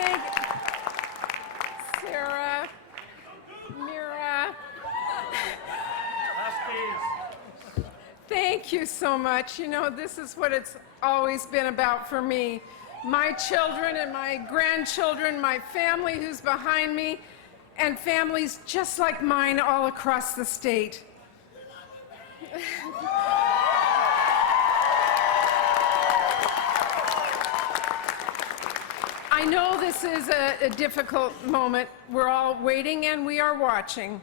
Thank Sarah, Mira. Thank you so much. You know, this is what it's always been about for me. My children and my grandchildren, my family who's behind me, and families just like mine all across the state. I know this is a difficult moment. We're all waiting and we are watching.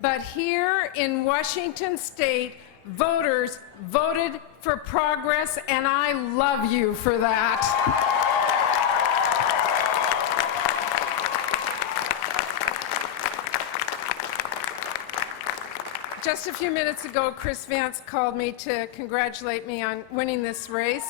But here in Washington State, voters voted for progress, and I love you for that. Just a few minutes ago, Chris Vance called me to congratulate me on winning this race.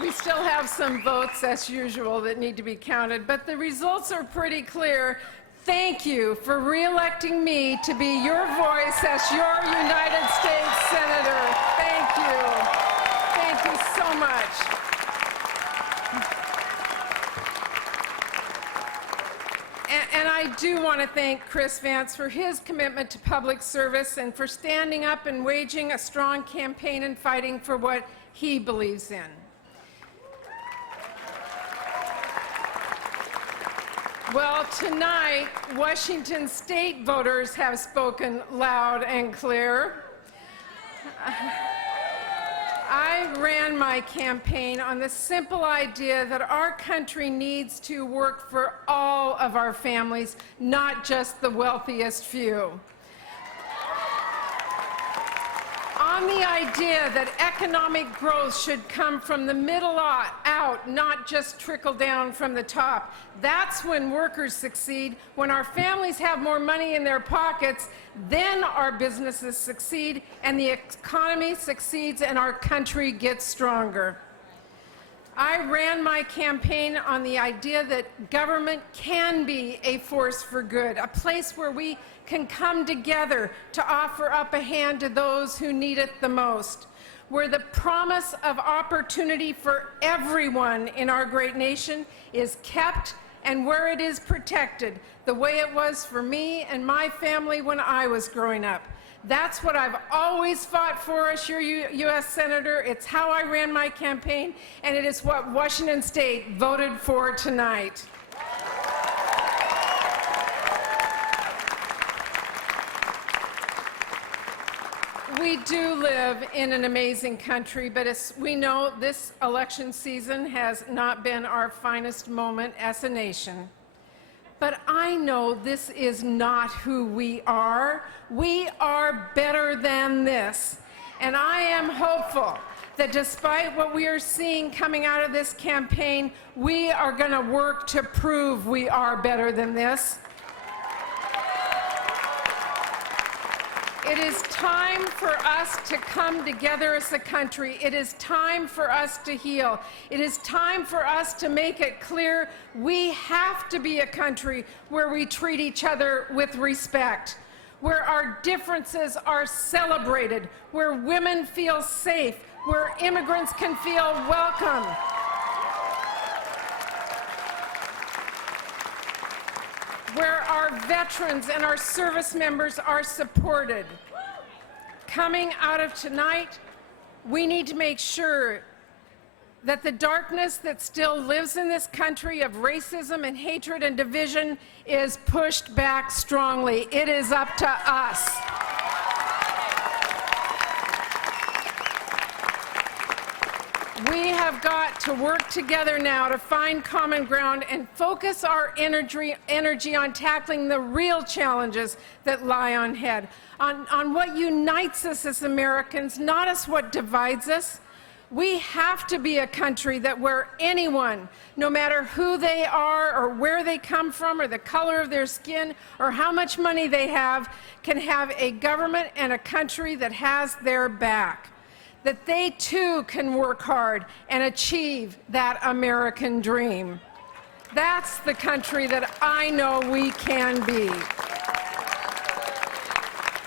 We still have some votes, as usual, that need to be counted, but the results are pretty clear. Thank you for re-electing me to be your voice as your United States Senator. Thank you. Thank you so much. And I do want to thank Chris Vance for his commitment to public service and for standing up and waging a strong campaign and fighting for what he believes in. Well, tonight, Washington State voters have spoken loud and clear. I ran my campaign on the simple idea that our country needs to work for all of our families, not just the wealthiest few. On the idea that economic growth should come from the middle out, not just trickle down from the top. That's when workers succeed. When our families have more money in their pockets, then our businesses succeed, and the economy succeeds, and our country gets stronger. I ran my campaign on the idea that government can be a force for good, a place where we can come together to offer up a hand to those who need it the most, where the promise of opportunity for everyone in our great nation is kept and where it is protected, the way it was for me and my family when I was growing up. That's what I've always fought for as your U.S. Senator. It's how I ran my campaign, and it is what Washington State voted for tonight. We do live in an amazing country, but as we know, this election season has not been our finest moment as a nation. But I know this is not who we are. We are better than this. And I am hopeful that despite what we are seeing coming out of this campaign, we are going to work to prove we are better than this. It is time for us to come together as a country. It is time for us to heal. It is time for us to make it clear we have to be a country where we treat each other with respect, where our differences are celebrated, where women feel safe, where immigrants can feel welcome. Where our veterans and our service members are supported. Coming out of tonight, we need to make sure that the darkness that still lives in this country of racism and hatred and division is pushed back strongly. It is up to us. We have got to work together now to find common ground and focus our energy on tackling the real challenges that lie on ahead, on what unites us as Americans, not as what divides us. We have to be a country that where anyone, no matter who they are or where they come from or the color of their skin or how much money they have, can have a government and a country that has their back. That they too can work hard and achieve that American dream. That's the country that I know we can be.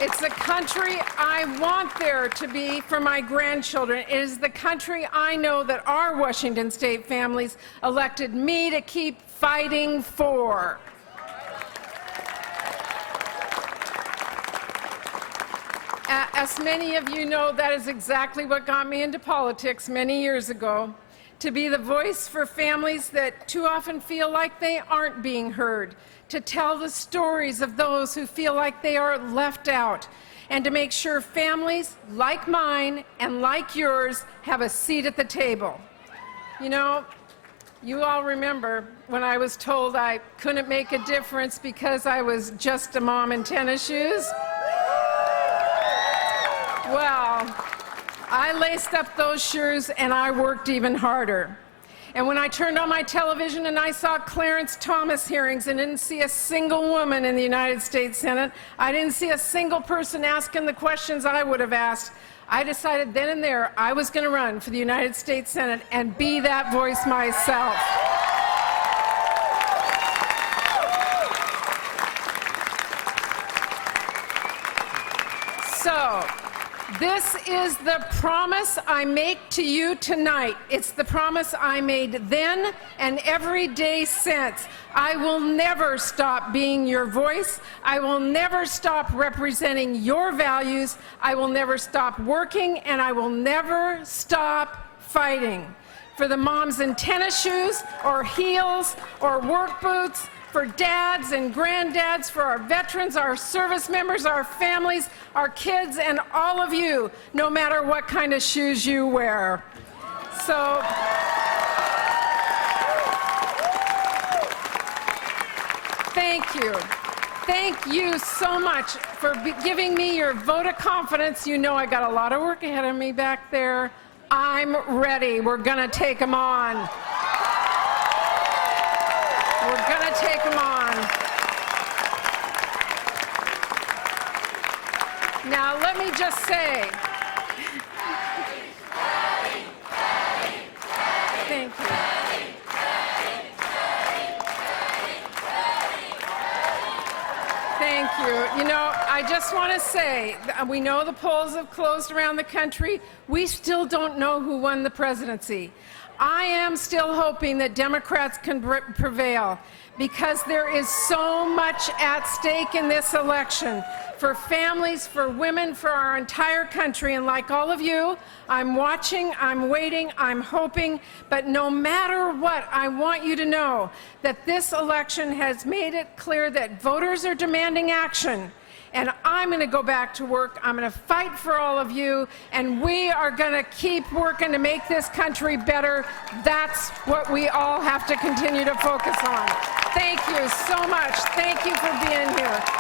It's the country I want there to be for my grandchildren. It is the country I know that our Washington State families elected me to keep fighting for. As many of you know, that is exactly what got me into politics many years ago, to be the voice for families that too often feel like they aren't being heard, to tell the stories of those who feel like they are left out, and to make sure families like mine and like yours have a seat at the table. You know, you all remember when I was told I couldn't make a difference because I was just a mom in tennis shoes? Well, I laced up those shoes and I worked even harder. And when I turned on my television and I saw Clarence Thomas hearings and didn't see a single woman in the United States Senate, I didn't see a single person asking the questions I would have asked, I decided then and there I was going to run for the United States Senate and be that voice myself. So, this is the promise I make to you tonight. It's the promise I made then and every day since. I will never stop being your voice. I will never stop representing your values. I will never stop working, and I will never stop fighting. For the moms in tennis shoes or heels or work boots, for dads and granddads, for our veterans, our service members, our families, our kids, and all of you, no matter what kind of shoes you wear. So, thank you. Thank you so much for giving me your vote of confidence. You know I got a lot of work ahead of me back there. I'm ready. We're going to take them on. We're going to take them on. Now, let me just say, thank you. Thank you. You know, I just want to say, we know the polls have closed around the country. We still don't know who won the presidency. I am still hoping that Democrats can prevail because there is so much at stake in this election for families, for women, for our entire country. And like all of you, I'm watching, I'm waiting, I'm hoping, but no matter what, I want you to know that this election has made it clear that voters are demanding action. And I'm going to go back to work. I'm going to fight for all of you, and we are going to keep working to make this country better. That's what we all have to continue to focus on. Thank you so much. Thank you for being here.